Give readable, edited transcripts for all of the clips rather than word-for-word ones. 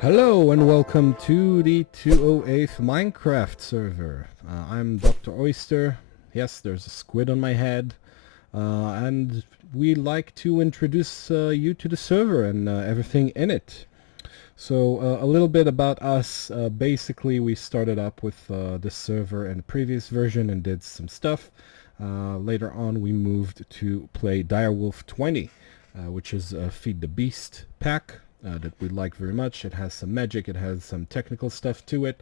Hello and welcome to the 208th Minecraft server. I'm Dr. Oyster. Yes, there's a squid on my head. And we like to introduce you to the server and everything in it. So a little bit about us. Basically, we started up with this server in the previous version and did some stuff. Later on, we moved to play Direwolf 20, which is a Feed the Beast pack. That we like very much. It has some magic, it has some technical stuff to it.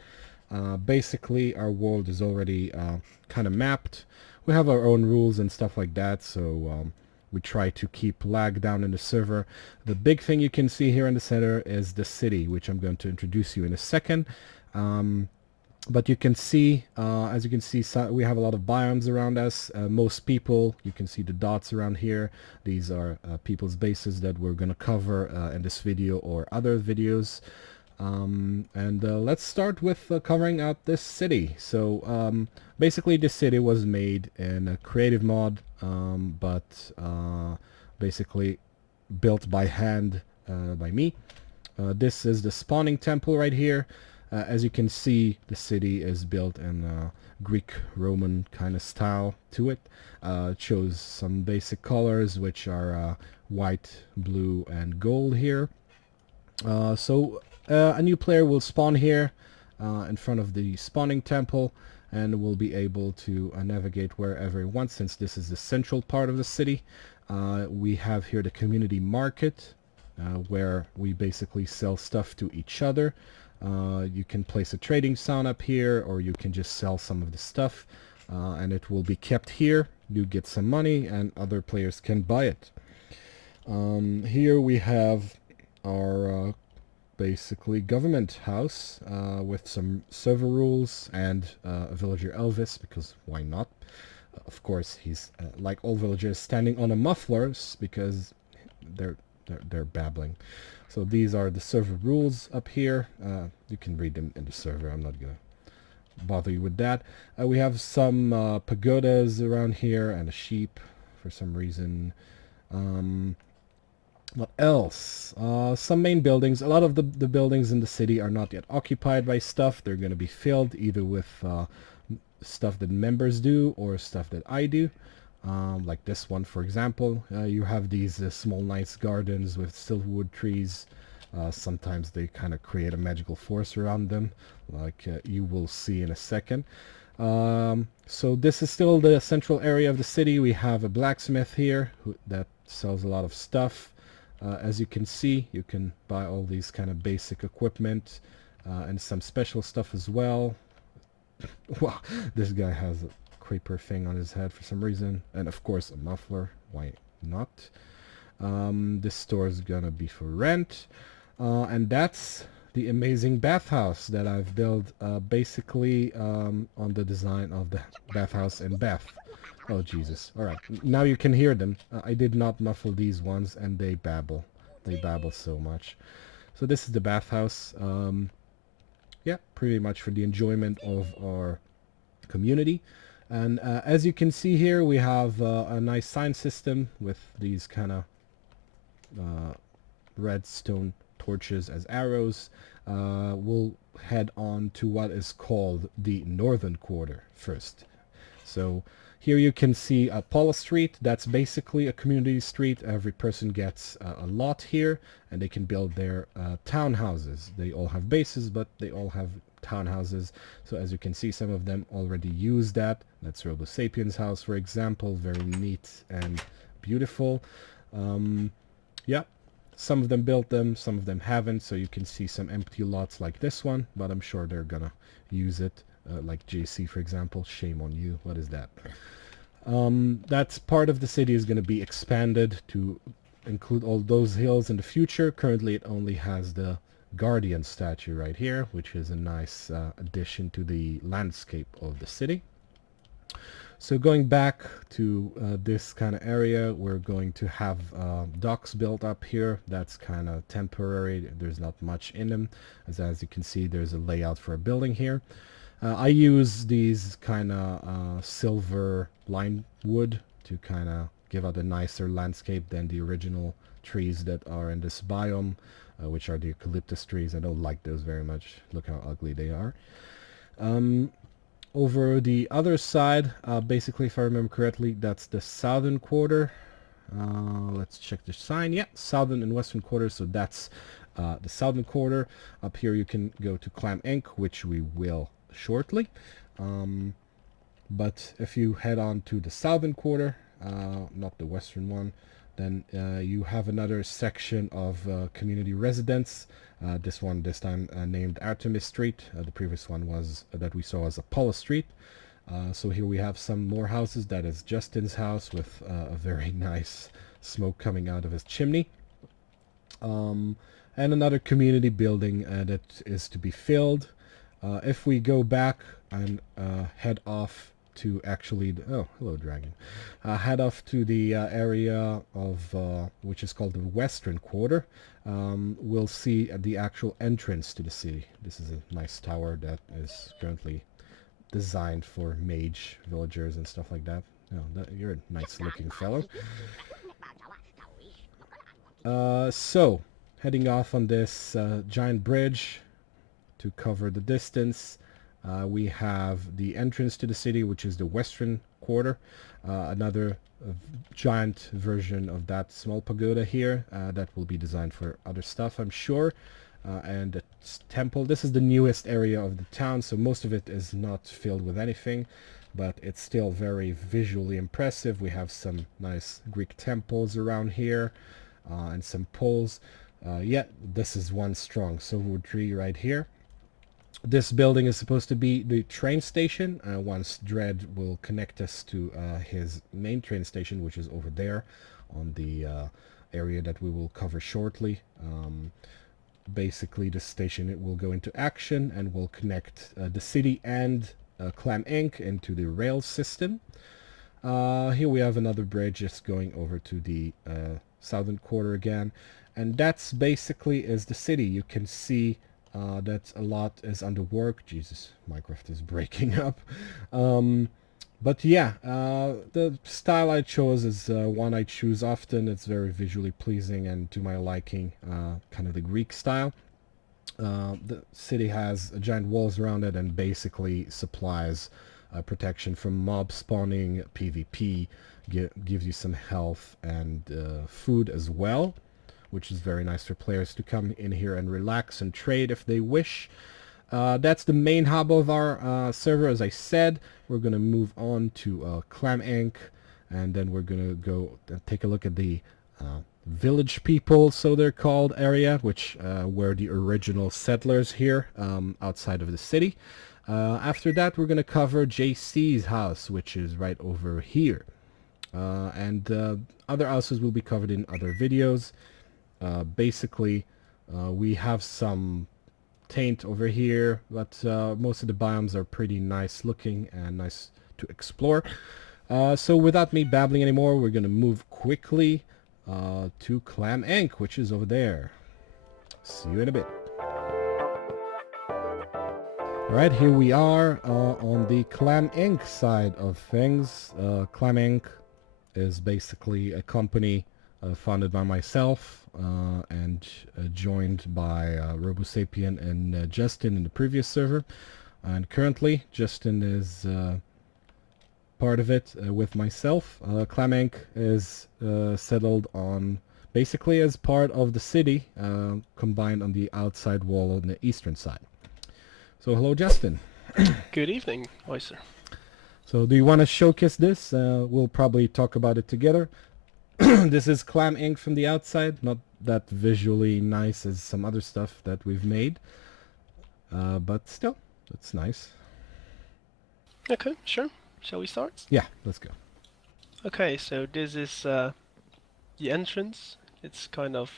Basically, our world is already kind of mapped. We have our own rules and stuff like that, so we try to keep lag down in the server. The big thing you can see here in the center is the city, which I'm going to introduce you in a second. But you can see, as you can see, we have a lot of biomes around us. Most people, you can see the dots around here. These are people's bases that we're going to cover in this video or other videos. Let's start with covering out this city. So basically this city was made in a creative mod, but basically built by hand by me. This is the spawning temple right here. As you can see, the city is built in Greek Roman kind of style to it. It shows some basic colors, which are white, blue, and gold here. A new player will spawn here in front of the spawning temple and will be able to navigate wherever he wants, since this is the central part of the city. We have here the community market, where we basically sell stuff to each other. You can place a trading sign up here, or you can just sell some of the stuff, and it will be kept here. You get some money and other players can buy it. Here we have our basically government house with some server rules and a villager Elvis, because why not? Of course, he's like all villagers, standing on a mufflers because they're babbling. So these are the server rules up here. You can read them in the server. I'm not gonna bother you with that. We have some pagodas around here and a sheep for some reason. What else? Some main buildings. A lot of the buildings in the city are not yet occupied by stuff. They're going to be filled either with stuff that members do or stuff that I do. Like this one, for example. You have these small nice gardens with silverwood trees. Sometimes they kind of create a magical force around them, like you will see in a second. So this is still the central area of the city. We have a blacksmith here that sells a lot of stuff. As you can see, you can buy all these kind of basic equipment and some special stuff as well. Wow, this guy has a creeper thing on his head for some reason, and of course a muffler. Why not? This store is gonna be for rent, and that's the amazing bathhouse that I've built basically on the design of the bathhouse in Bath. Oh Jesus. Alright, now you can hear them. I did not muffle these ones and they babble. They babble so much. So this is the bathhouse. Yeah, pretty much for the enjoyment of our community. And as you can see here, we have a nice sign system with these kind of redstone torches as arrows. We'll head on to what is called the northern quarter first. So here you can see Paula Street. That's basically a community street. Every person gets a lot here, and they can build their townhouses. They all have bases, but they all have townhouses. So as you can see, some of them already use that. That's Robo Sapiens house, for example. Very neat and beautiful. Yeah, some of them built them, some of them haven't. So you can see some empty lots like this one, but I'm sure they're gonna use it. Like JC, for example. Shame on you. What is that? That's part of the city is going to be expanded to include all those hills in the future. Currently it only has the Guardian statue right here, which is a nice addition to the landscape of the city. So going back to this kind of area, we're going to have docks built up here. That's kind of temporary. There's not much in them. As you can see, there's a layout for a building here. I use these kind of silver line wood to kind of give out a nicer landscape than the original trees that are in this biome, which are the eucalyptus trees. I don't like those very much. Look how ugly they are. Over the other side, basically, if I remember correctly, that's the southern quarter. Let's check the sign. Yeah, southern and western quarter. So that's the southern quarter. Up here you can go to Clam Inc., which we will shortly. But if you head on to the southern quarter, not the western one, then you have another section of community residence. This time named Artemis Street. The previous one was that we saw as Apollo Street. So here we have some more houses. That is Justin's house with a very nice smoke coming out of his chimney. And another community building that is to be filled. If we go back and head off to actually, oh, hello dragon, head off to the area of which is called the western quarter, we'll see the actual entrance to the city. This is a nice tower that is currently designed for mage villagers and stuff like that. Oh, you're a nice looking fellow. So heading off on this giant bridge to cover the distance, we have the entrance to the city, which is the western quarter. Another giant version of that small pagoda here that will be designed for other stuff, I'm sure. And the temple. This is the newest area of the town, so most of it is not filled with anything, but it's still very visually impressive. We have some nice Greek temples around here and some poles. Yet this is one strong silver tree right here. This building is supposed to be the train station. Once Dread will connect us to his main train station, which is over there on the area that we will cover shortly. Basically, the station, it will go into action and will connect the city and Clam Inc. into the rail system. Here we have another bridge just going over to the southern quarter again, and that's basically is the city. You can see that a lot is under work. Jesus, Minecraft is breaking up. But yeah, the style I chose is one I choose often. It's very visually pleasing and to my liking, kind of the Greek style. The city has giant walls around it and basically supplies protection from mob spawning, PvP, gives you some health and food as well, which is very nice for players to come in here and relax and trade if they wish. That's the main hub of our server. As I said, we're going to move on to Clam Inc. and then we're going to go take a look at the village people, so they're called, area, which were the original settlers here outside of the city. After that, we're going to cover JC's house, which is right over here. And other houses will be covered in other videos. Basically, we have some taint over here, but most of the biomes are pretty nice looking and nice to explore. So without me babbling anymore, we're gonna move quickly to Clam Inc., which is over there. See you in a bit. Alright, here we are on the Clam Inc. side of things. Clam Inc. is basically a company founded by myself and joined by RoboSapien and Justin in the previous server, and currently Justin is part of it with myself. Clam Inc. is settled on basically as part of the city, combined on the outside wall on the eastern side. So hello Justin. Good evening, Oyster. So do you want to showcase this? We'll probably talk about it together. This is Clam Inc. from the outside, not that visually nice as some other stuff that we've made, but still, it's nice. Okay, sure. Shall we start? Yeah, let's go. Okay, so this is the entrance. It's kind of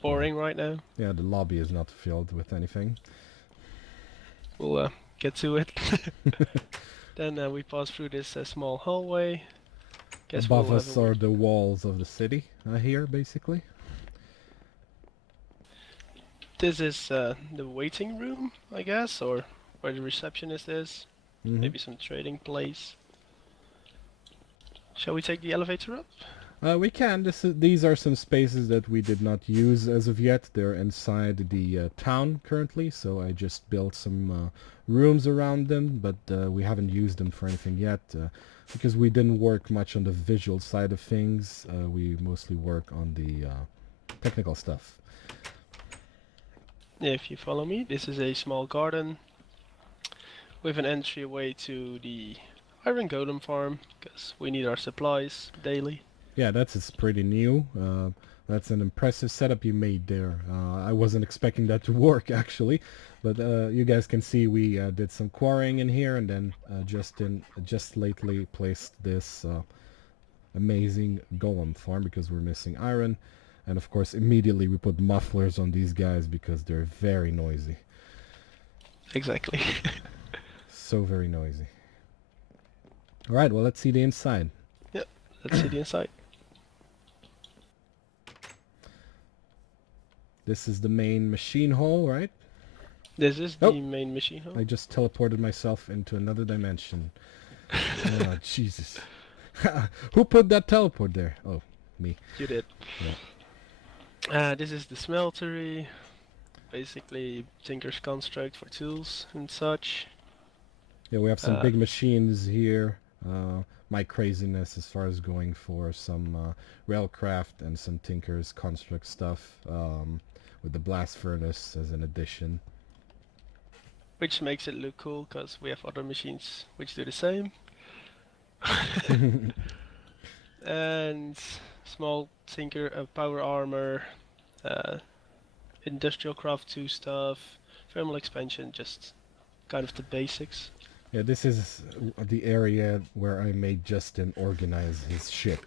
boring right now. Yeah, the lobby is not filled with anything. We'll get to it. Then we pass through this small hallway. Guess Above us are the walls of the city here, basically. This is the waiting room, I guess, or where the receptionist is. Maybe some trading place. Shall we take the elevator up? We can. These are some spaces that we did not use as of yet. They're inside the town currently, so I just built some rooms around them, but we haven't used them for anything yet because we didn't work much on the visual side of things. We mostly work on the technical stuff. If you follow me, this is a small garden with an entryway to the iron golem farm, because we need our supplies daily. Yeah, it's pretty new. That's an impressive setup you made there. I wasn't expecting that to work actually, but you guys can see we did some quarrying in here, and then just lately placed this amazing golem farm because we're missing iron, and of course immediately we put mufflers on these guys because they're very noisy. Exactly. So very noisy. All right, well, let's see the inside. Yep, let's see the inside. This is the main machine hall, right? This is the main machine hall. I just teleported myself into another dimension. Oh, Jesus. Who put that teleport there? Oh, me. You did. Yeah. This is the smeltery. Basically, Tinker's construct for tools and such. Yeah, we have some big machines here. My craziness as far as going for some railcraft and some Tinker's construct stuff with the blast furnace as an addition. Which makes it look cool, because we have other machines which do the same. And small Tinker power armor, industrial craft 2 stuff, thermal expansion, just kind of the basics. Yeah, this is the area where I made Justin organize his shit.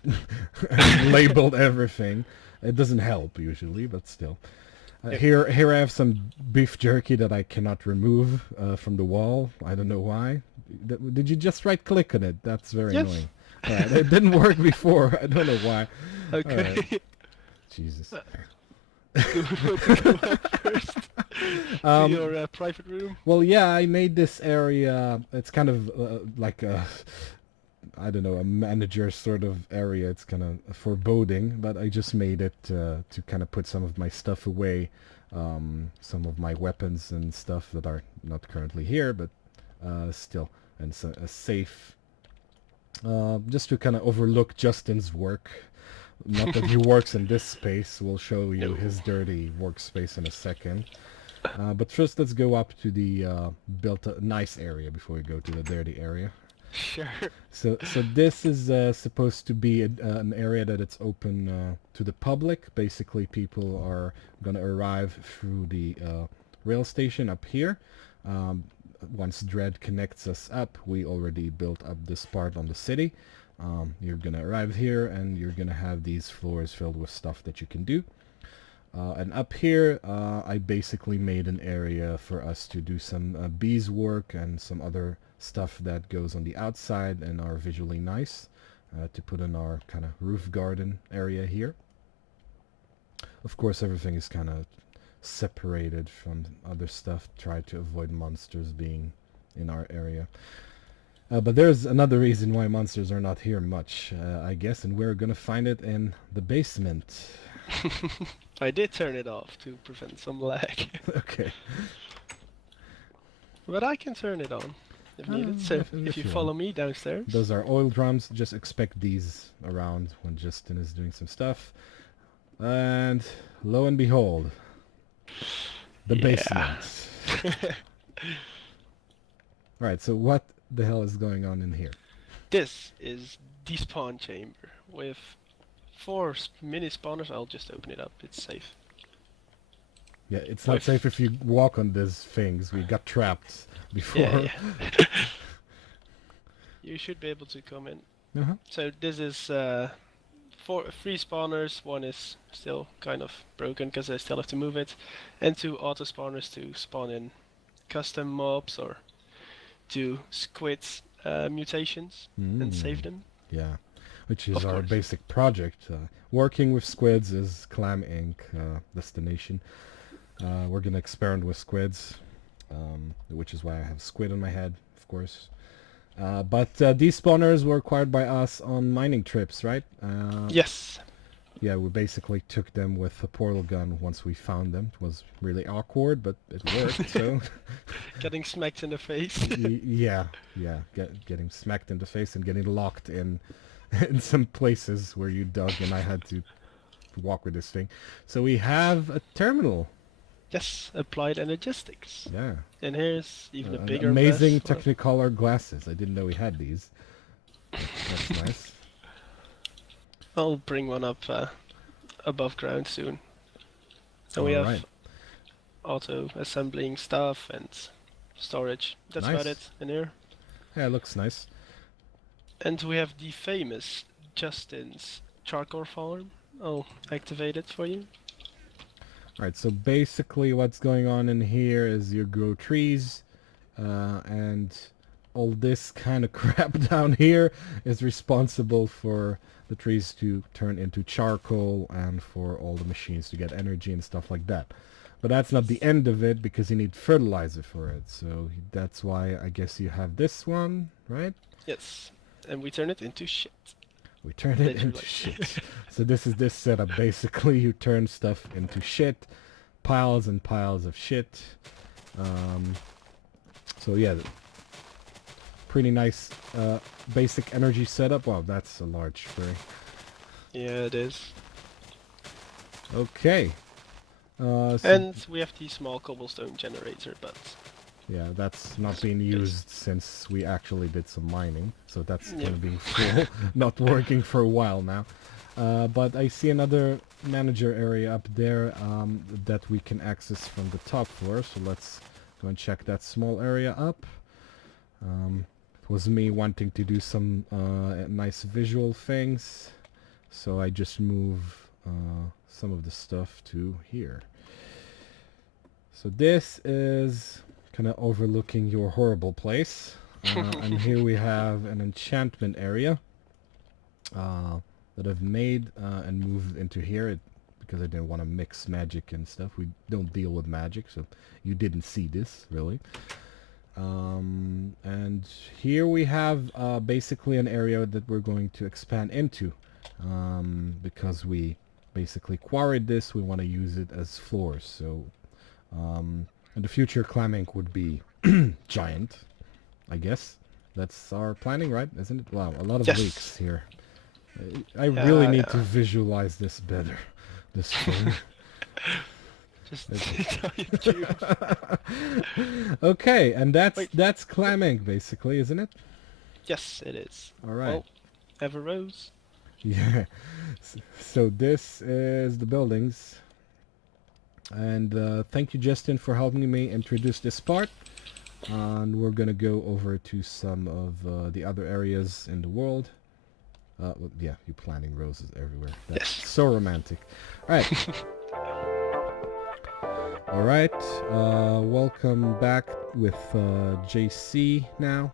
And labeled everything. It doesn't help usually, but still. Here I have some beef jerky that I cannot remove from the wall. I don't know why. Did you just right click on it? That's very annoying. Right, it didn't work before. I don't know why. Okay. Right. Jesus. First. To your private room. Well, yeah, I made this area. It's kind of like a, I don't know, a manager sort of area. It's kind of foreboding, but I just made it to kind of put some of my stuff away, some of my weapons and stuff that are not currently here, but still, and so a safe, just to kind of overlook Justin's work. Not that he works in this space. We'll show you his dirty workspace in a second. But first, let's go up to the built nice area before we go to the dirty area. Sure. So this is supposed to be an area that it's open to the public. Basically, people are going to arrive through the rail station up here. Once Dread connects us up, we already built up this part on the city. You're going to arrive here, and you're going to have these floors filled with stuff that you can do. And up here, I basically made an area for us to do some beeswork and some other stuff that goes on the outside and are visually nice to put in our kind of roof garden area here. Of course, everything is kind of separated from other stuff. Try to avoid monsters being in our area. But there's another reason why monsters are not here much, I guess, and we're gonna find it in the basement. I did turn it off to prevent some lag. Okay. But I can turn it on if needed. So if you follow me downstairs. Those are oil drums. Just expect these around when Justin is doing some stuff. And lo and behold, the basement. Alright, so what the hell is going on in here? This is the spawn chamber with 4 mini spawners. I'll just open it up. It's safe. Yeah, it's not safe if you walk on these things. We got trapped before. Yeah. You should be able to come in. So this is 3 spawners. 1 is still kind of broken because I still have to move it, and 2 auto spawners to spawn in custom mobs or do squids mutations and save them. Yeah, which is our basic project. Working with squids is Clam Inc. Destination. We're gonna experiment with squids, which is why I have squid on my head, of course. But these spawners were acquired by us on mining trips, right? Yes. Yeah, we basically took them with a portal gun once we found them. It was really awkward, but it worked, so... Getting smacked in the face. Yeah, getting smacked in the face and getting locked in some places where you dug, and I had to walk with this thing. So we have a terminal. Yes, applied energistics. Yeah. And here's even a bigger amazing mess. Technicolor glasses. I didn't know we had these. That's nice. I'll bring one up above ground soon. And we have Alright. auto assembling stuff and storage. That's Nice. about it in here. Yeah, it looks nice. And we have the famous Justin's charcoal farm. I'll activate it for you. Alright, so basically what's going on in here is you grow trees, and all this kind of crap down here is responsible for the trees to turn into charcoal and for all the machines to get energy and stuff like that. But that's not the end of it, because you need fertilizer for it. So that's why I guess you have this one, right? Yes. And we turn it into shit. We turn it into shit. So this is this setup. Basically, you turn stuff into shit. Piles and piles of shit. So yeah, pretty nice basic energy setup. Wow, that's a large tree. Yeah, it is. Okay. So And we have the small cobblestone generator, but... yeah, that's not being used since we actually did some mining. So that's gonna be full, not working for a while now. But I see another manager area up there that we can access from the top floor. So let's go and check that small area up. It was me wanting to do some nice visual things. So I just move some of the stuff to here. So this is kind of overlooking your horrible place. And here we have an enchantment area that I've made and moved into here because I didn't want to mix magic and stuff. We don't deal with magic, so you didn't see this, really. And here we have basically an area that we're going to expand into. Because we basically quarried this, we want to use it as floors. So in the future, clamming would be giant, I guess. That's our planning, right? Isn't it? Wow, a lot of leaks here. I really need to visualize this better. This thing. Just tell you the truth. Okay, and that's clamming, basically, isn't it? Yes, it is. All right. Well, ever rose. Yeah. So this is the buildings. And thank you, Justin, for helping me introduce this part. And we're gonna go over to some of the other areas in the world. Well, yeah, you're planting roses everywhere. That's so romantic. All right. All right. Welcome back with JC now.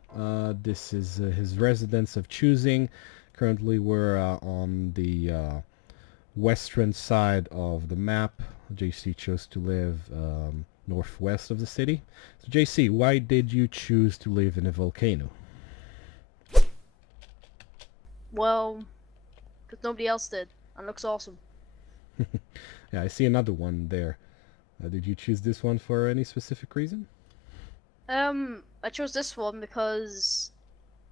This is his residence of choosing. Currently, we're on the western side of the map. JC chose to live northwest of the city. So JC, why did you choose to live in a volcano? Well, because nobody else did, and it looks awesome. Yeah, I see another one there. Did you choose this one for any specific reason? I chose this one because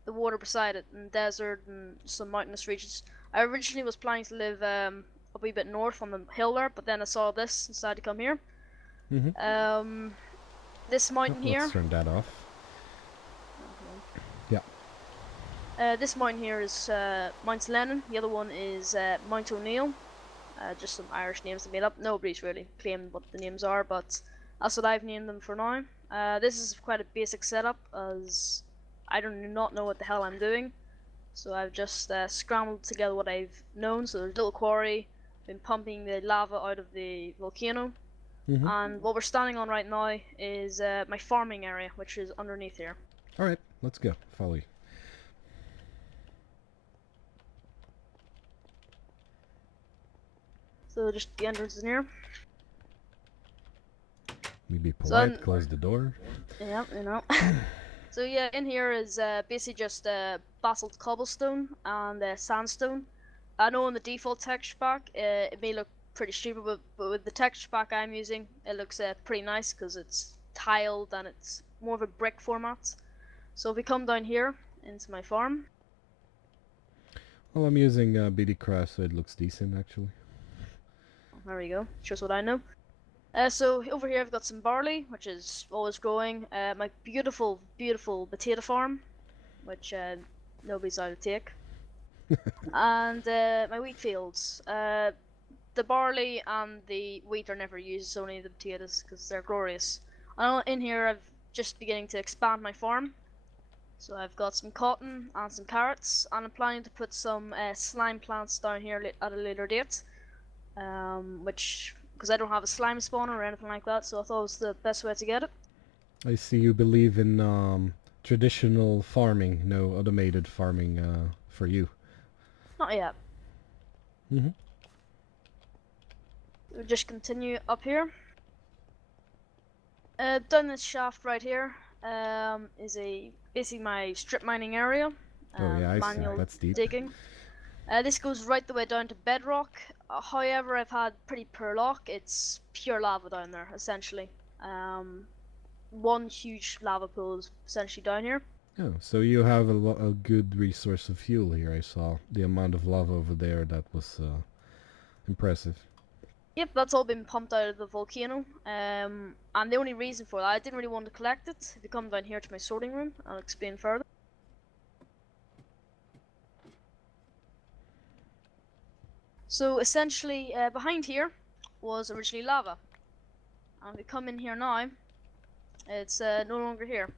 the water beside it, and desert, and some mountainous regions. I originally was planning to live a wee bit north on the hill there, but then I saw this and decided to come here. Mm-hmm. This mountain here. Let's turn that off. Yeah. This mountain here is Mount Lennon. The other one is Mount O'Neill. Just some Irish names I made up. Nobody's really claimed what the names are, but that's what I've named them for now. This is quite a basic setup, as I do not know what the hell I'm doing. So I've just scrambled together what I've known. So there's a little quarry, been pumping the lava out of the volcano. Mm-hmm. And what we're standing on right now is my farming area, which is underneath here. Alright, let's go. Follow you. So just the entrance is here. We be polite, close the door. Yeah, you know. So yeah, in here is basically just basalt cobblestone and sandstone. I know on the default texture pack it may look pretty stupid, but with the texture pack I'm using, it looks pretty nice because it's tiled and it's more of a brick format. So if we come down here into my farm. Well, I'm using BD Craft, so it looks decent actually. There we go. Shows what I know. So over here I've got some barley, which is always growing. My beautiful, beautiful potato farm, which nobody's allowed to take. And my wheat fields. The barley and the wheat are never used, it's only the potatoes because they're glorious. And in here I've just beginning to expand my farm. So I've got some cotton and some carrots, and I'm planning to put some slime plants down here at a later date. Because I don't have a slime spawner or anything like that, so I thought it was the best way to get it. I see you believe in traditional farming, no automated farming for you. Not yet. Mm-hmm. We'll just continue up here. Down this shaft right here is basically my strip mining area. Oh yeah, I see. That's deep. Digging. This goes right the way down to bedrock. However, I've had pretty poor luck. It's pure lava down there, essentially. One huge lava pool is essentially down here. Oh, so you have a good resource of fuel here. I saw the amount of lava over there. That was impressive. Yep, that's all been pumped out of the volcano. And the only reason for that, I didn't really want to collect it. If you come down here to my sorting room, I'll explain further. So essentially, behind here was originally lava. And if we come in here now, it's no longer here.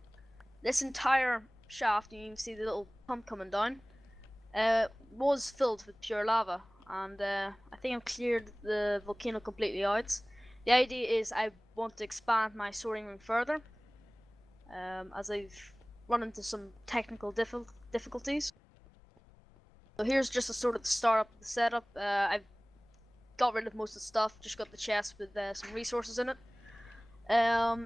This entire shaft, you can see the little pump coming down, was filled with pure lava. And I think I've cleared the volcano completely out. The idea is I want to expand my sorting room further, as I've run into some technical difficulties. So here's just a sort of the start up the setup. I've got rid of most of the stuff, just got the chest with some resources in it.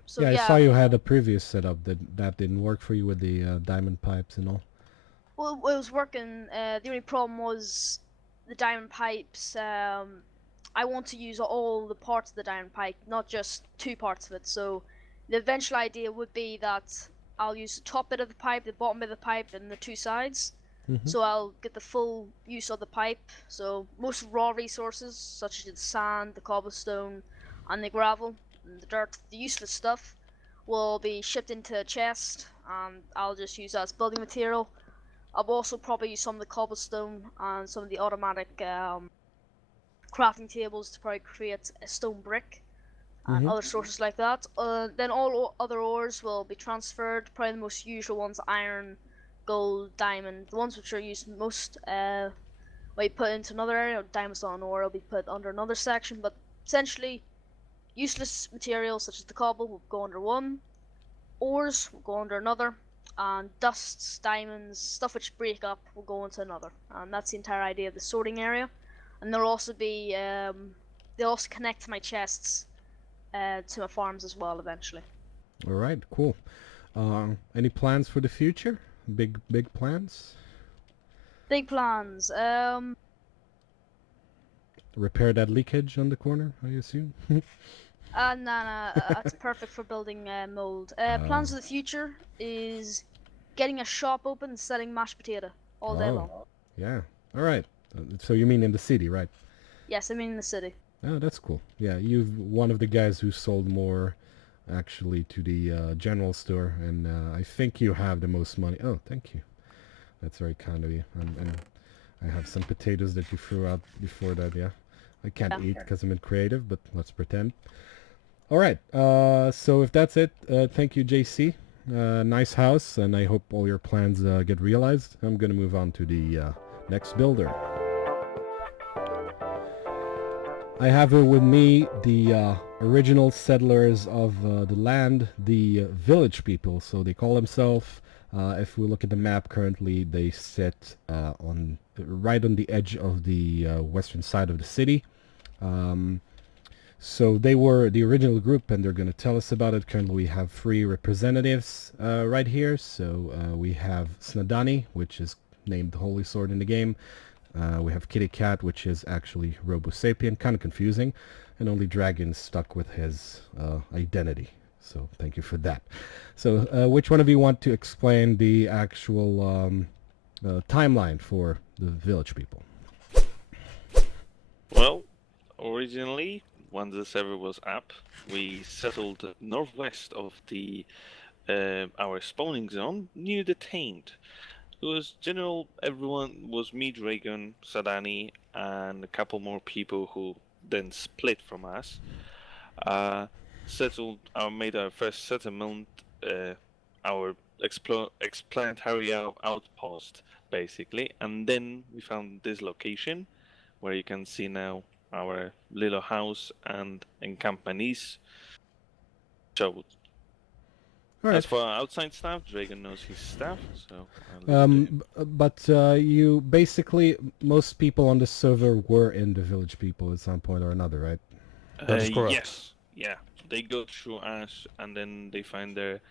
So yeah, I saw you had a previous setup that didn't work for you with the diamond pipes and all. Well, it was working. The only problem was the diamond pipes. I want to use all the parts of the diamond pipe, not just two parts of it. So the eventual idea would be that I'll use the top bit of the pipe, the bottom bit of the pipe, and the two sides. Mm-hmm. So I'll get the full use of the pipe. So most raw resources, such as the sand, the cobblestone, and the gravel, and the dirt, the useless stuff, will be shipped into a chest, and I'll just use that as building material. I'll also probably use some of the cobblestone and some of the automatic crafting tables to probably create a stone brick and other sources like that. Then all other ores will be transferred. Probably the most usual ones: iron, gold, diamond. The ones which are used most, will be put into another area. Diamonds on ore will be put under another section. But essentially, useless materials such as the cobble will go under one, ores will go under another, and dusts, diamonds, stuff which break up will go into another. And that's the entire idea of the sorting area. And there'll also be, they'll also connect to my chests to my farms as well eventually. All right, cool. Any plans for the future? Big plans? Big plans. Repair that leakage on the corner, I assume. No, that's perfect for building mold. Plans for the future is getting a shop open and selling mashed potato all day long. Yeah. All right. So you mean in the city, right? Yes, I mean in the city. Oh, that's cool. Yeah, you're one of the guys who sold more, actually, to the general store, and I think you have the most money. Oh, thank you. That's very kind of you. And I have some potatoes that you threw out before that. Yeah, I can't eat because I'm in creative, but let's pretend. All right. So if that's it, thank you, JC. Nice house, and I hope all your plans get realized. I'm gonna move on to the next builder. I have here with me the original settlers of the land, the village people. So they call themselves. If we look at the map currently, they sit right on the edge of the western side of the city. So they were the original group, and they're going to tell us about it. Currently, we have 3 representatives right here. So we have Snadani, which is named the Holy Sword in the game. We have Kitty Cat, which is actually Robo Sapien, kind of confusing, and only Dragon stuck with his identity. So thank you for that. So which one of you want to explain the actual timeline for the village people? Well, originally, when the server was up, we settled northwest of the our spawning zone near the Taint. It was general. Everyone was me, Dragon, Sadani, and a couple more people who then split from us. Settled. Made our first settlement. Our explanatory outpost, basically, and then we found this location, where you can see now our little house and encampments. So, All as right. for our outside stuff, Dragon knows his stuff, so... I'll leave it to him. But you basically, most people on the server were in the village people at some point or another, right? That's correct. Yes, yeah. They go through us, and then they find their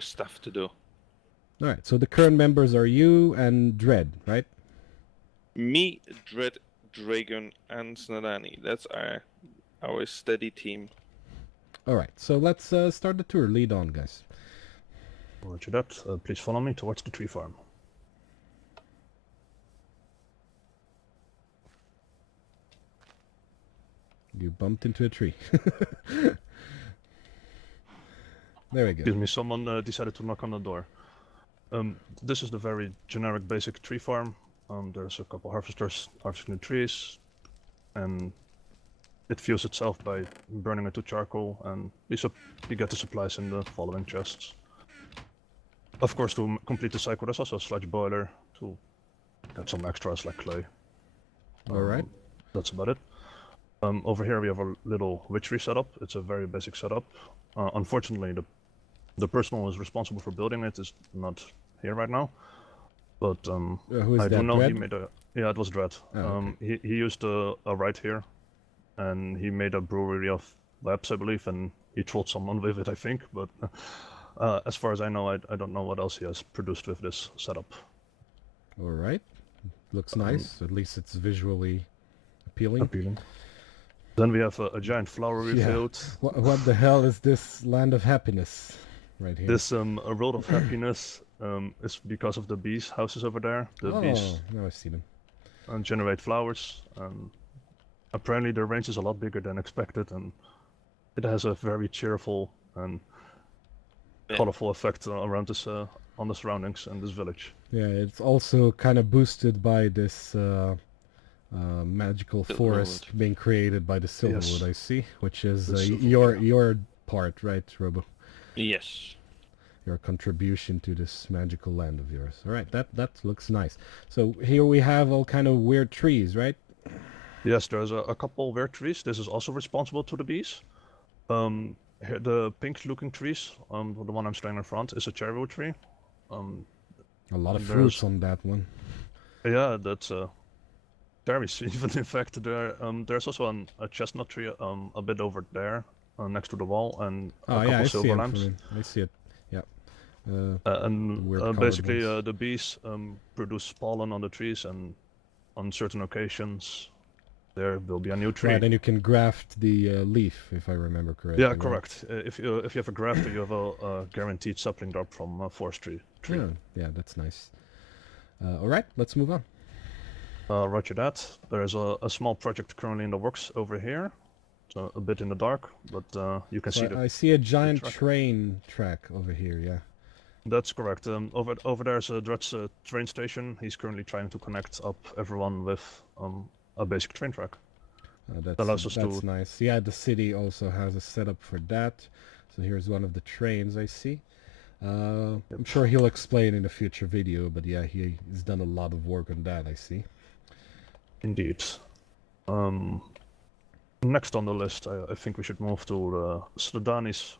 stuff to do. All right. So the current members are you and Dread, right? Me, Dread, Dragon, and Snadani. That's our steady team. All right. So let's start the tour. Lead on, guys. Roger that. Please follow me towards the tree farm. You bumped into a tree. There we go. Excuse me, someone decided to knock on the door. This is the very generic basic tree farm. There's a couple harvesters harvesting the trees, and it fuels itself by burning it to charcoal, and you get the supplies in the following chests. Of course, to complete the cycle, there's also a sludge boiler to get some extras like clay. All right. That's about it. Over here we have a little witchery setup. It's a very basic setup. Unfortunately, the person who was responsible for building it is not here right now. But Who is I that? do know Dread? he made a... Yeah, it was Dread. Oh, okay. He used a right here, and he made a brewery of labs, I believe, and he trolled someone with it, I think. But as far as I know, I don't know what else he has produced with this setup. All right. Looks nice. At least it's visually appealing. Then we have a giant flowery Yeah. field. What the hell is this land of happiness right here? This a road of happiness is because of the bees houses over there. The bees now I see them. generate flowers. Apparently the range is a lot bigger than expected, and it has a very cheerful and colorful effect around this on the surroundings and this village. Yeah, it's also kind of boosted by this magical forest being created by the Silverwood, Yes. I see, which is The your part, right, Robo? Yes. Your contribution to this magical land of yours. All right, that looks nice. So here we have all kind of weird trees, right? Yes, there's a couple weird trees. This is also responsible to the bees. Here, the pink-looking trees, the one I'm standing in front, is a cherry tree. A lot of There's- fruits on that one. Yeah, that's cherries. Even in fact, there's also a chestnut tree a bit over there, next to the wall, and a Oh couple yeah, I see silver it. lamps. I see it. Yeah. And weird colored basically, ones. the bees produce pollen on the trees, and on certain occasions, there will be a new tree. Right, and you can graft the leaf, if I remember correctly. Yeah, right? correct. If you have a grafter, you have a guaranteed sapling drop from a forestry tree. Yeah, that's nice. All right, let's move on. Roger that. There's a small project currently in the works over here. So a bit in the dark, but you can see So the... I see a giant track. train track over here. Yeah. That's correct. Over there's Dred's train station. He's currently trying to connect up everyone with a basic train track. allows us That's to- nice. Yeah, the city also has a setup for that. So here's one of the trains I see. I'm sure he'll explain in a future video, but yeah, he's done a lot of work on that, I see. Indeed. Next on the list, I think we should move to Sledani's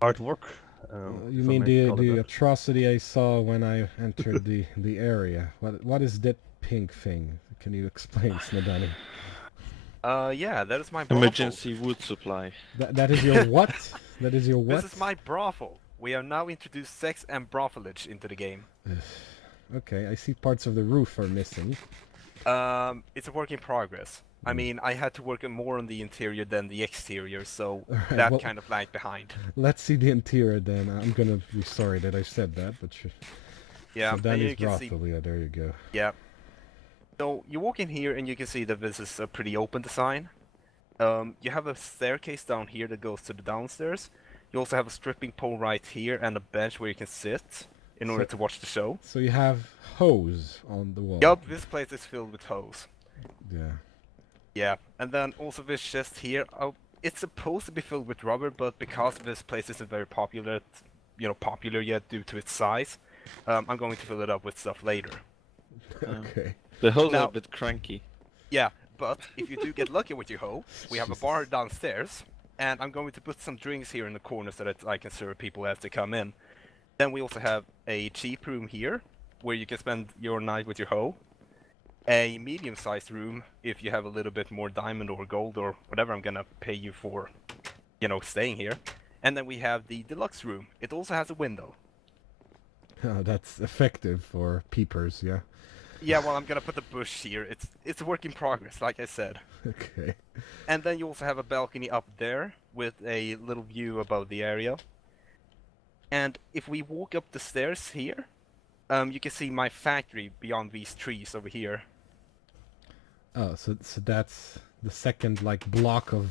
artwork. You if I mean may call it the that. atrocity I saw when I entered the area? What is that pink thing? Can you explain, Snadani? Yeah, that is my brothel. Emergency wood supply. That is your what? That is your what? This is my brothel. We have now introduced sex and brothelage into the game. Okay, I see parts of the roof are missing. It's a work in progress. I mean, I had to work more on the interior than the exterior, so Alright, that well, kind of lagged behind. let's see the interior then. I'm gonna be sorry that I said that, but sure. Yeah, So and Danny's you can see. brothel, yeah, there you go. Yeah. So you walk in here and you can see that this is a pretty open design. You have a staircase down here that goes to the downstairs. You also have a stripping pole right here and a bench where you can sit in order to watch the show. So you have hose on the wall. Yup, this place is filled with hose. Yeah. Yeah, and then also this chest here, it's supposed to be filled with rubber, but because this place isn't very popular, popular yet due to its size, I'm going to fill it up with stuff later. Okay. The hoes are Now- a bit cranky. Yeah, but if you do get lucky with your hoe, we have a bar downstairs, and I'm going to put some drinks here in the corner so that I can serve people as they come in. Then we also have a cheap room here, where you can spend your night with your hoe. A medium-sized room, if you have a little bit more diamond or gold or whatever I'm gonna pay you for, staying here. And then we have the deluxe room. It also has a window. Oh, that's effective for peepers, yeah. Yeah, well, I'm gonna put a bush here. It's a work in progress, like I said. Okay. And then you also have a balcony up there with a little view above the area. And if we walk up the stairs here, you can see my factory beyond these trees over here. Oh, so that's the second block of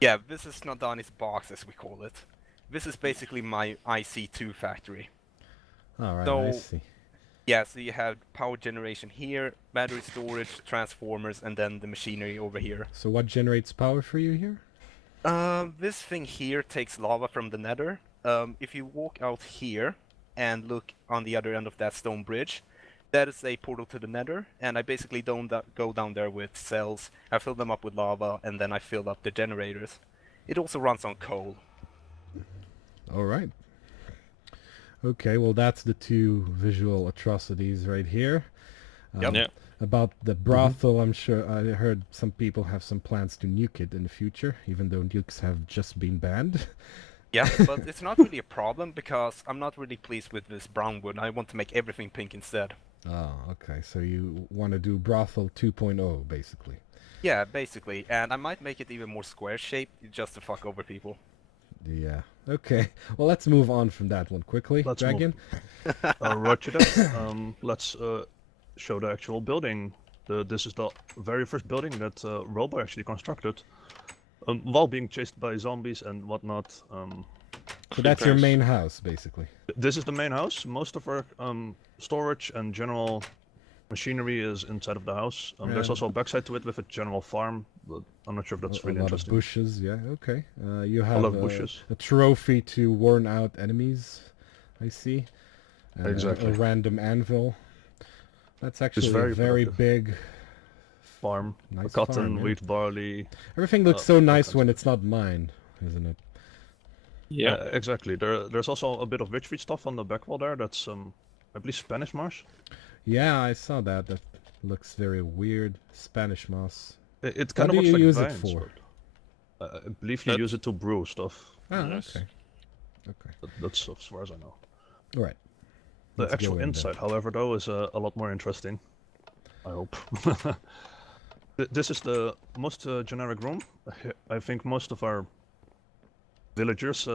Yeah, this is Nadani's box, as we call it. This is basically my IC2 factory. Alright, I So- see. Yeah, so you have power generation here, battery storage, transformers, and then the machinery over here. So what generates power for you here? This thing here takes lava from the nether. If you walk out here and look on the other end of that stone bridge, that is a portal to the nether, and I basically don't go down there with cells. I fill them up with lava, and then I fill up the generators. It also runs on coal. Alright. Okay, well that's the two visual atrocities right here. Yep. Yeah. About the brothel, I'm sure I heard some people have some plans to nuke it in the future, even though nukes have just been banned. Yeah, but it's not really a problem because I'm not really pleased with this brown wood. I want to make everything pink instead. Oh, okay, so you want to do brothel 2.0, basically. Yeah, basically, and I might make it even more square-shaped just to fuck over people. Yeah. Okay. Well, let's move on from that one quickly. Let's Dragon. Roger that. Let's show the actual building. This is the very first building that Robo actually constructed. While being chased by zombies and whatnot. So that's your Creepers. main house, basically. This is the main house. Most of our storage and general machinery is inside of the house. There's Yeah. also a backside to it with a general farm, but I'm not sure if that's A really lot of interesting. bushes, yeah. Okay. You have of bushes. a trophy to worn out enemies, I see. And Exactly. A random anvil. That's actually very a very productive. big. Farm, Nice cotton, farm, yeah. wheat, barley. Everything looks so all nice kinds when of it's not mine, isn't it? Yeah. Exactly. There's also a bit of witch stuff on the back wall there. That's I believe Spanish marsh. Yeah, I saw that. That looks very weird. Spanish moss. It kind What of do looks you like use it vines, for? but, I believe you That- use it to brew stuff. Oh, Yes. okay. Okay. That's as far as I know. All right. The Let's actual go in then. inside, however, though, is a lot more interesting. I hope. This is the most generic room. I think most of our villagers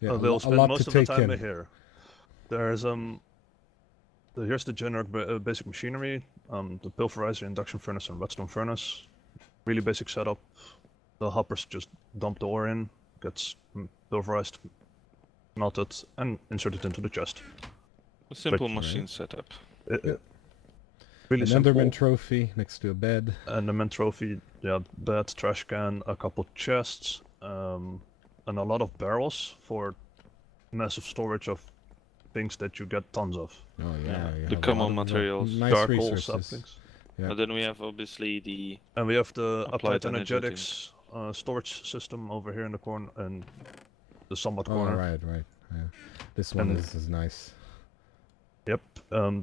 Yeah, they'll a spend lot most to of the take time in. here. There's here's the generic basic machinery, the pulverizer, induction furnace, and redstone furnace. Really basic setup. The hoppers just dump the ore in, gets pulverized, melted, and inserted into the chest. A simple But- machine setup. Really An simple. Enderman trophy next to a bed. And the main trophy, yeah, bed, trash can, a couple chests, and a lot of barrels for massive storage of things that you get tons of. Oh yeah, Yeah, you the have a common lot of, materials. Nice Dark resources. saplings. Yeah. And then we have obviously the And we have the Applied applied energetics storage system over here in the corner, and the somewhat Oh corner. right. Yeah. This one And- is nice. Yep.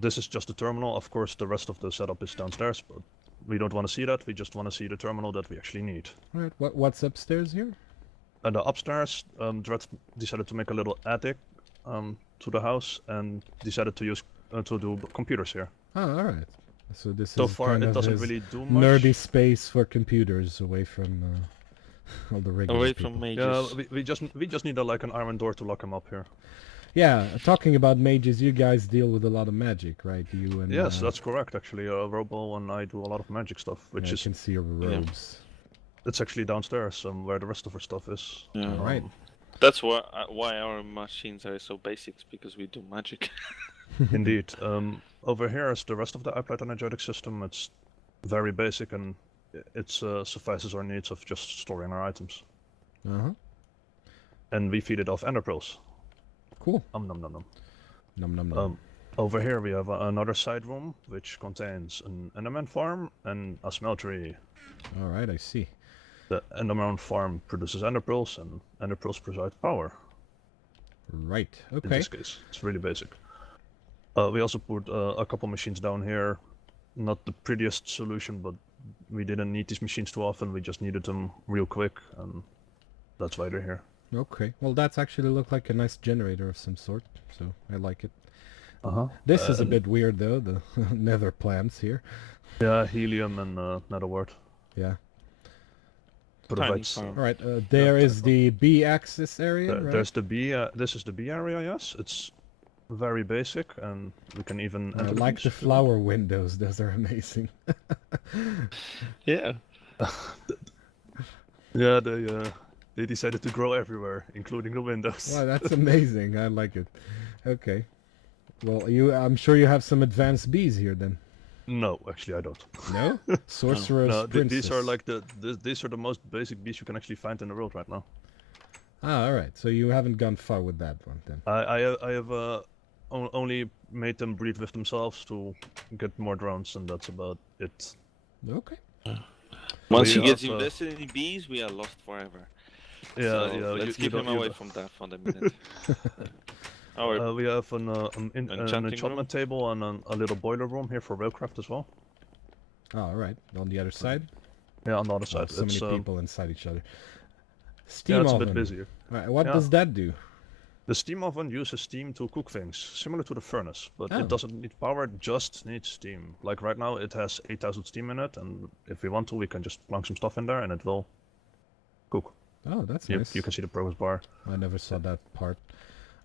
This is just the terminal. Of course, the rest of the setup is downstairs, but we don't want to see that. We just want to see the terminal that we actually need. All right. What's upstairs here? And upstairs, Dread decided to make a little attic to the house and decided to use to do computers here. Oh, all right. So this So is far, kind it of doesn't his really do much. nerdy space for computers away from all the regular Away people. from mages. Yeah, we just need like an iron door to lock him up here. Yeah, talking about mages, you guys deal with a lot of magic, right? You and Yes, that's correct. Actually, Robo and I do a lot of magic stuff, which I is can see your robes. it's actually downstairs, where the rest of our stuff is. Yeah. All right. That's why our machines are so basic, because we do magic. Indeed. Over here is the rest of the upright energetic system. It's very basic and it suffices our needs of just storing our items. Uh-huh. And we feed it off ender pearls. Cool. Nom nom nom nom. Num num num. Over here we have another side room which contains an enderman farm and a smeltery. All right, I see. The enderman farm produces ender pearls and ender pearls provide power. Right. In Okay. this case, it's really basic. We also put a couple machines down here. Not the prettiest solution, but we didn't need these machines too often. We just needed them real quick, and that's why they're here. Okay. Well, that's actually look like a nice generator of some sort, so I like it. Uh-huh. This is a bit weird though, the nether plants here. Yeah, helium and nether wart. Yeah. Provides. farm. All right. There is the B-axis area, right? There's the B. This is the B area. Yes, it's very basic, and we can even. I enter like the things. flower windows. Those are amazing. Yeah. Yeah, they decided to grow everywhere, including the windows. Wow, that's amazing. I like it. Okay. Well, I'm sure you have some advanced bees here then. No, actually, I don't. No? Sorcerer's No, princess. these are like these are the most basic bees you can actually find in the world right now. Ah, all right. So you haven't gone far with that one then. I have only made them breed with themselves to get more drones, and that's about it. Okay. Once We he gets have, invested in bees, we are lost forever. Yeah, So yeah. let's you keep him don't- you away don't- from that for the minute. Our We have an enchanting enchantment table and a little boiler room here for railcraft as well. Oh, all right. On the other side? Yeah, on the other Oh, side. so it's, many people inside each other. yeah, Steam it's a oven. bit busier. All right. What Yeah. does that do? The steam oven uses steam to cook things, similar to the furnace, but Oh. it doesn't need power, it just needs steam. Like right now, it has 8,000 steam in it, and if we want to, we can just plunk some stuff in there, and it will cook. Oh, that's You, nice. you can see the progress bar. I never saw that part.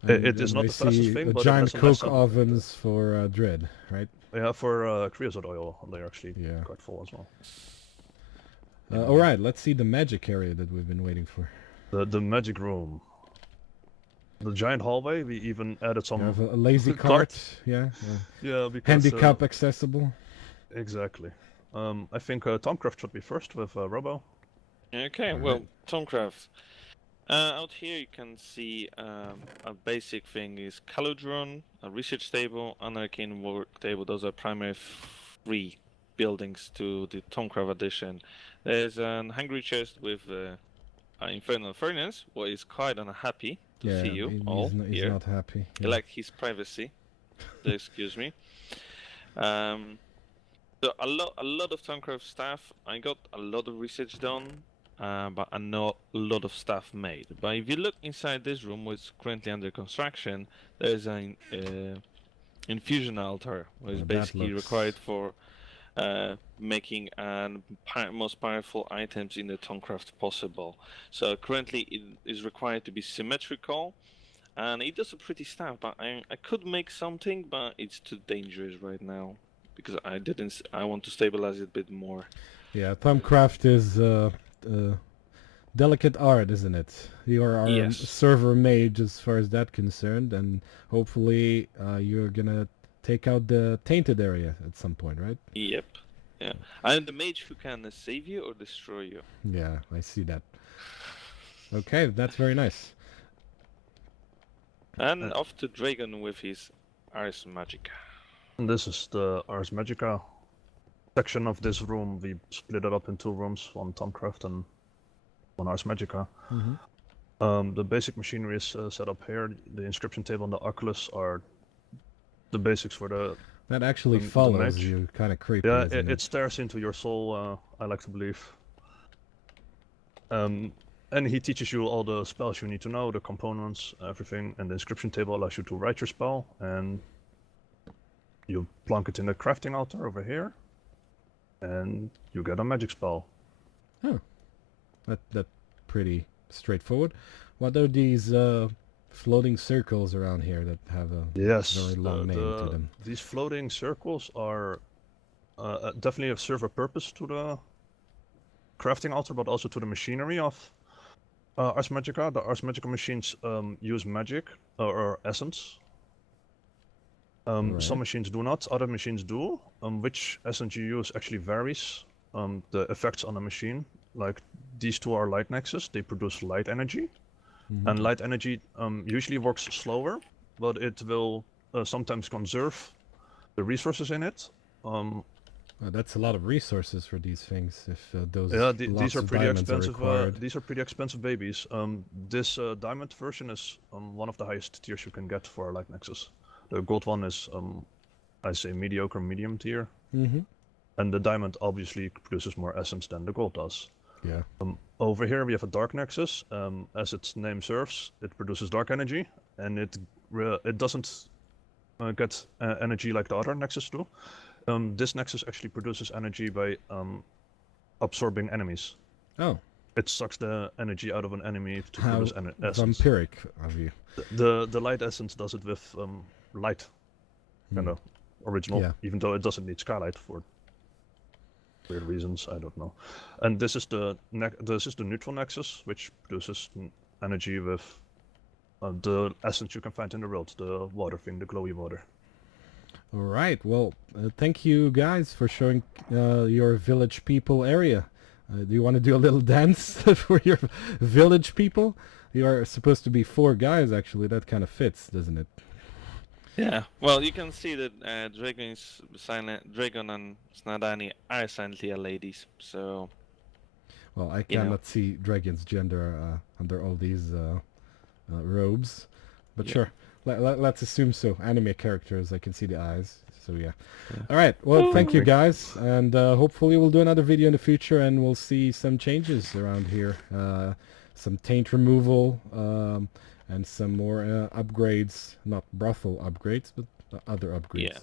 It is not I the fastest see thing, the but it giant has a cook nice sound. ovens for Dread, right? Yeah, for creosote oil, they're actually Yeah. quite full as well. All right. Let's see the magic area that we've been waiting for. The magic room. The giant hallway, we even added You some... have a lazy cart. cart. Yeah. Yeah, because... Handicap accessible. Exactly. I think Tomcraft should be first with Robo. Okay, Alright. well, Tomcraft. Out here you can see a basic thing is Caludron, a research table, and an arcane work table. Those are primary three buildings to the Tomcraft edition. There's an hungry chest with an infernal furnace, what is quite unhappy to Yeah. see you he's all not, he's here. not happy. He Yeah. like his privacy. So excuse me. So a lot of Tomcraft staff. I got a lot of research done, but not a lot of stuff made. But if you look inside this room, which is currently under construction, there's an infusion altar, which is Oh, that basically looks- required for making most powerful items in the Tomcraft possible. So currently it is required to be symmetrical, and it does a pretty stuff. But I could make something, but it's too dangerous right now because I want to stabilize it a bit more. Yeah, Thumbcraft is delicate art, isn't it? You are our Yes. server mage as far as that concerned, and hopefully you're gonna take out the tainted area at some point, right? Yep. Yeah. I'm the mage who can save you or destroy you. Yeah, I see that. Okay, that's very nice. And off to Dragon with his Ars Magica. And this is the Ars Magica section of this room. We split it up in two rooms, one Tomcraft and one Ars Magica. The basic machinery is set up here. The inscription table and the oculus are the basics for the That actually the follows mage. you, kind of creepy. Yeah, isn't it stares into your soul, I like to believe. And he teaches you all the spells you need to know, the components, everything, and the inscription table allows you to write your spell, and you plonk it in the crafting altar over here, and you get a magic spell. Oh, that's pretty straightforward. What are these floating circles around here that have a very long name to them? These floating circles are definitely serve a purpose to the crafting altar, but also to the machinery of Ars Magica. The Ars Magica machines use magic or essence. Right. Some machines do not, other machines do. Which essence you use actually varies. The effects on the machine, like these two are light nexus, they produce light energy. And light energy usually works slower, but it will sometimes conserve the resources in it. That's a lot of resources for these things. If those these are pretty expensive. required. These are pretty expensive babies. This diamond version is one of the highest tiers you can get for a light nexus. The gold one is, I say, mediocre, medium tier. And the diamond obviously produces more essence than the gold does. Yeah. Over here we have a dark nexus. As its name serves, it produces dark energy, and it doesn't get energy like the other nexus do. This nexus actually produces energy by absorbing enemies. Oh. It sucks the energy out of an enemy to How produce essence. vampiric of you. The light essence does it with light, kind of original. Yeah. Even though it doesn't need skylight for weird reasons, I don't know. And this is the neutral nexus, which produces energy with the essence you can find in the world, the water thing, the glowy water. All right. Well, thank you guys for showing your village people area. Do you want to do a little dance for your village people? You are supposed to be 4 guys, actually. That kind of fits, doesn't it? Yeah. Well, you can see that Dragon and Snadani are silently ladies. So. Well, I cannot see Dragon's gender under all these robes, but sure. Let's assume so. Anime characters, I can see the eyes. So yeah. All right. Well, thank you guys, and hopefully we'll do another video in the future, and we'll see some changes around here. Some taint removal, and some more upgrades. Not brothel upgrades, but other upgrades. Yeah.